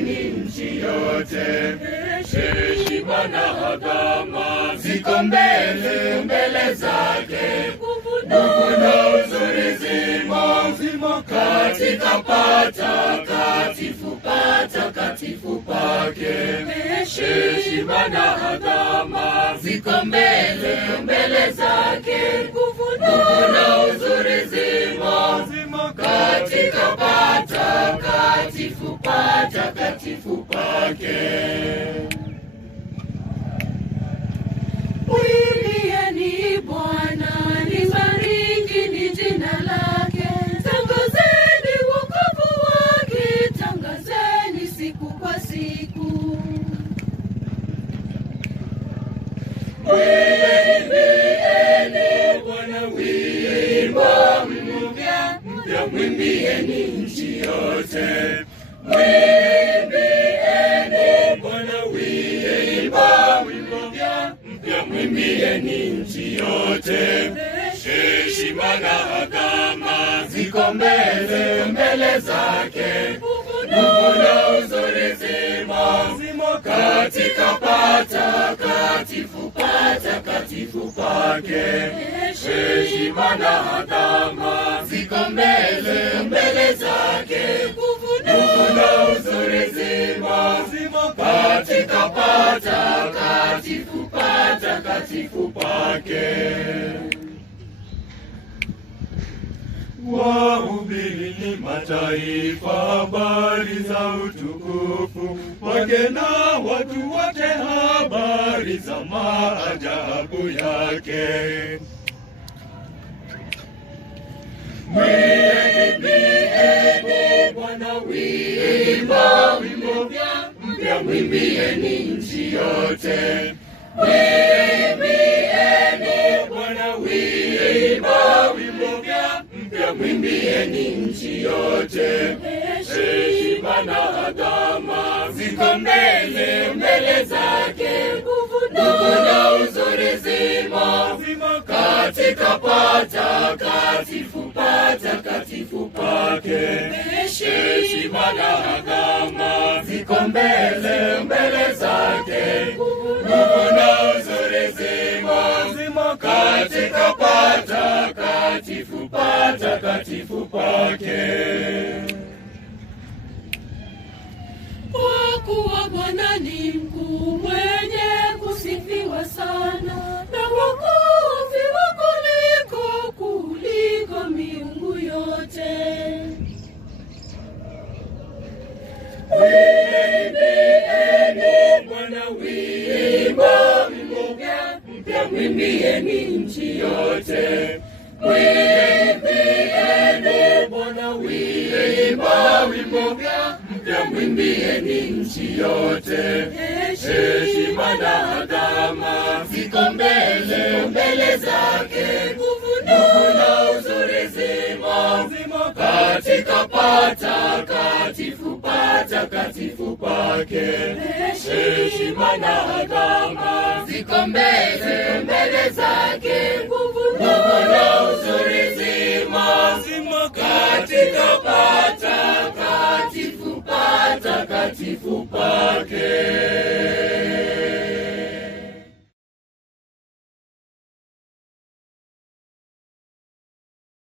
mwimbieni nchi yote. Heshima na adhama ziko mbele zake, nguvu na uzuri zimo katika patakatifu pake. Heshima na adhama ziko mbele zake, nguvu na uzuri zimo katika patakatifu pake. Mwimbieni Bwana, libariki ni jina lake. Tangazeni wokovu wake, tangazeni siku kwa siku. Mwimbieni Bwana wimbo mpya, mwimbieni nchi yote. Mwimbieni Bwana wimbo mpya, mwimbieni nchi yote. Heshima na adhama ziko mbele zake, nguvu na uzuri zimo katika patakatifu pake. Heshima na adhama ziko mbele zake, nguvu na uzuri zimo katika patakatifu pake. Wahubirini mataifa habari za utukufu wake, na watu wote habari za maajabu yake. Mwimbieni Bwana wimbo mpya, mwimbieni nchi yote. Mwimbieni Bwana wimbo mpya, mwimbieni nchi yote. Heshima na adhama ziko mbele zake, nguvu na uzuri zimo katika patakatifu pake. Heshima na adhama ziko mbele zake, nguvu na uzuri zimo katika patakatifu pake. Kwa kuwa Bwana ni mkuu, mwenye kusifiwa sana, na wakufiwa kuliko miungu yote. Mwimbieni Bwana wimbo mpya, mwimbieni nchi yote. Mwimbieni Bwana wimbo mpya, mwimbieni nchi yote. Heshima na adhama ziko mbele zake, nguvu na uzuri zimo katika patakatifu pake. Heshima na adhama ziko mbele zake, nguvu na uzuri